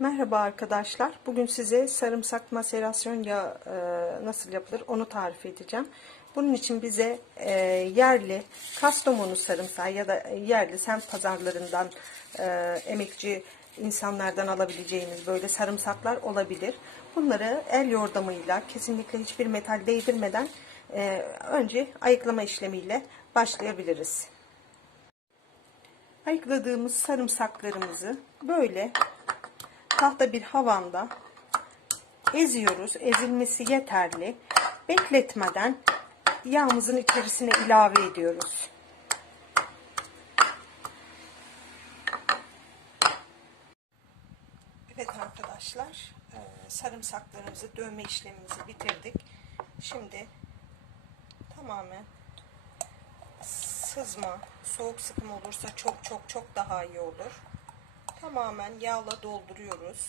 Merhaba arkadaşlar. Bugün size sarımsak maserasyon yağı e, nasıl yapılır onu tarif edeceğim. Bunun için bize e, yerli Kastamonu sarımsağı ya da yerli semt pazarlarından e, emekçi insanlardan alabileceğimiz böyle sarımsaklar olabilir. Bunları el yordamıyla kesinlikle hiçbir metal değdirmeden önce ayıklama işlemiyle başlayabiliriz. Ayıkladığımız sarımsaklarımızı böyle tahta bir havanda eziyoruz. Ezilmesi yeterli. Bekletmeden yağımızın içerisine ilave ediyoruz. Evet arkadaşlar e, sarımsaklarımızı dövme işlemimizi bitirdik. Şimdi tamamen sızma, soğuk sıkım olursa çok çok çok daha iyi olur. Tamamen yağla dolduruyoruz.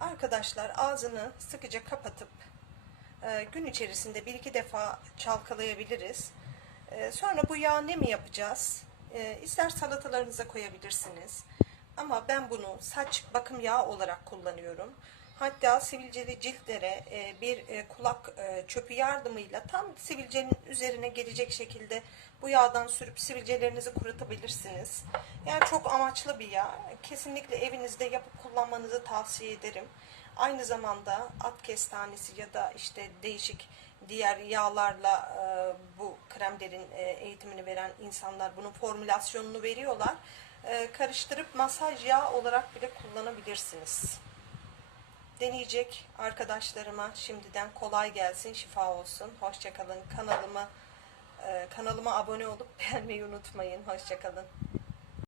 Arkadaşlar ağzını sıkıca kapatıp e, gün içerisinde bir iki defa çalkalayabiliriz. E, sonra bu yağ ne mi yapacağız? E, ister salatalarınıza koyabilirsiniz. Ama ben bunu saç bakım yağı olarak kullanıyorum. Hatta sivilceli ciltlere e, bir e, kulak e, çöpü yardımıyla tam sivilcenin üzerine gelecek şekilde bu yağdan sürüp sivilcelerinizi kurutabilirsiniz. Yani çok amaçlı bir yağ. Kesinlikle evinizde yapıp kullanmanızı tavsiye ederim. Aynı zamanda at kestanesi ya da işte değişik diğer yağlarla bu kremlerin eğitimini veren insanlar bunun formülasyonunu veriyorlar. Karıştırıp masaj yağı olarak bile kullanabilirsiniz deneyecek arkadaşlarıma şimdiden kolay gelsin, şifa olsun. Hoşçakalın. Kanalıma kanalıma abone olup beğenmeyi unutmayın. Hoşçakalın.